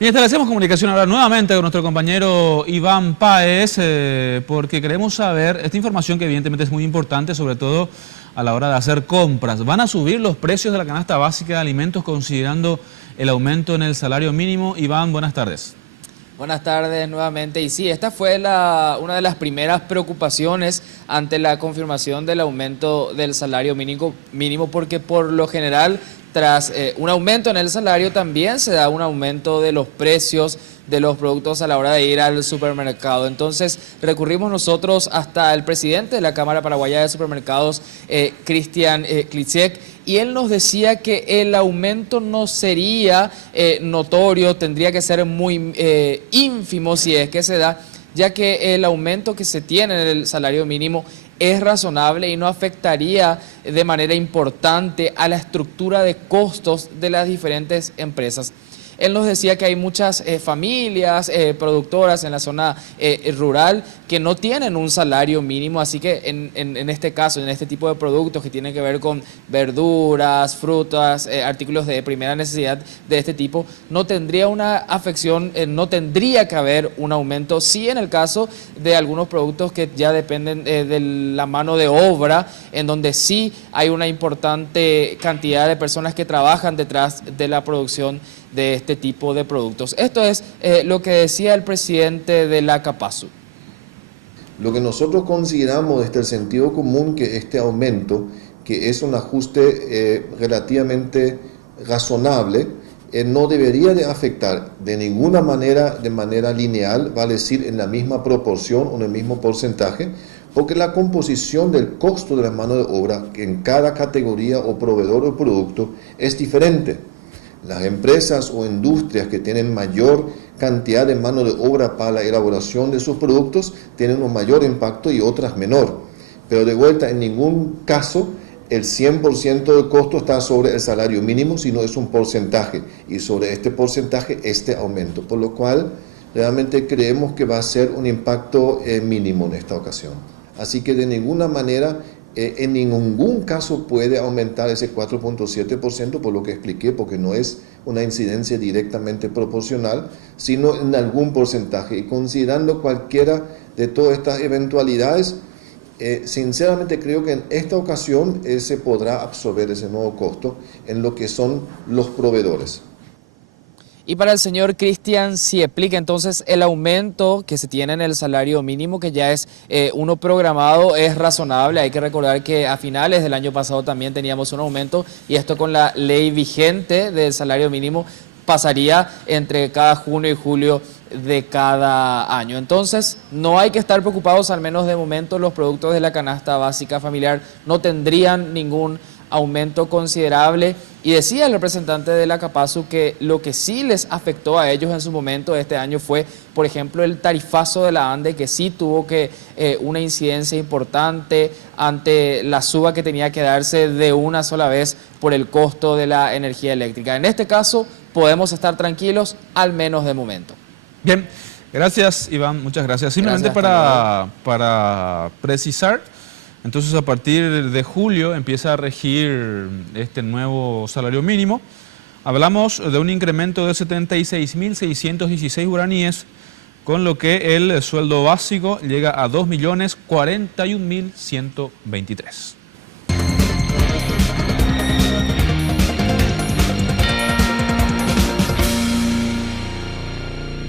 Bien, establecemos comunicación ahora nuevamente con nuestro compañero Iván Páez, porque queremos saber esta información que evidentemente es muy importante, sobre todo a la hora de hacer compras. ¿Van a subir los precios de la canasta básica de alimentos considerando el aumento en el salario mínimo? Iván, buenas tardes. Buenas tardes nuevamente. Y sí, esta fue una de las primeras preocupaciones ante la confirmación del aumento del salario mínimo, porque por lo general, tras un aumento en el salario, también se da un aumento de los precios de los productos a la hora de ir al supermercado. Entonces, recurrimos nosotros hasta el presidente de la Cámara Paraguaya de Supermercados, Cristian Klitschek, y él nos decía que el aumento no sería notorio, tendría que ser muy ínfimo si es que se da, ya que el aumento que se tiene en el salario mínimo es razonable y no afectaría de manera importante a la estructura de costos de las diferentes empresas. Él nos decía que hay muchas familias productoras en la zona rural que no tienen un salario mínimo, así que en este caso, en este tipo de productos que tienen que ver con verduras, frutas, artículos de primera necesidad de este tipo, no tendría una afección, no tendría que haber un aumento. Sí, en el caso de algunos productos que ya dependen de la mano de obra, en donde sí hay una importante cantidad de personas que trabajan detrás de la producción de este tipo de productos. Esto es lo que decía el presidente de la CAPASU. Lo que nosotros consideramos desde el sentido común que este aumento, que es un ajuste relativamente razonable, no debería de afectar de ninguna manera, de manera lineal, vale decir en la misma proporción o en el mismo porcentaje, porque la composición del costo de la mano de obra en cada categoría o proveedor o producto es diferente. Las empresas o industrias que tienen mayor cantidad de mano de obra para la elaboración de sus productos tienen un mayor impacto y otras menor. Pero de vuelta, en ningún caso el 100% del costo está sobre el salario mínimo, sino es un porcentaje. Y sobre este porcentaje, este aumento. Por lo cual, realmente creemos que va a ser un impacto mínimo en esta ocasión. Así que de ninguna manera, en ningún caso puede aumentar ese 4.7%, por lo que expliqué, porque no es una incidencia directamente proporcional, sino en algún porcentaje. Y considerando cualquiera de todas estas eventualidades, sinceramente creo que en esta ocasión se podrá absorber ese nuevo costo en lo que son los proveedores. Y para el señor Cristian, si explica entonces el aumento que se tiene en el salario mínimo, que ya es uno programado, es razonable. Hay que recordar que a finales del año pasado también teníamos un aumento, y esto con la ley vigente del salario mínimo pasaría entre cada junio y julio de cada año. Entonces, no hay que estar preocupados, al menos de momento. Los productos de la canasta básica familiar no tendrían ningún aumento considerable. Y decía el representante de la CAPASU que lo que sí les afectó a ellos en su momento este año fue, por ejemplo, el tarifazo de la ANDE, que sí tuvo una incidencia importante ante la suba que tenía que darse de una sola vez por el costo de la energía eléctrica. En este caso, podemos estar tranquilos, al menos de momento. Bien, gracias Iván, muchas gracias. Simplemente para precisar, entonces a partir de julio empieza a regir este nuevo salario mínimo. Hablamos de un incremento de 76.616 guaraníes, con lo que el sueldo básico llega a 2.041.123.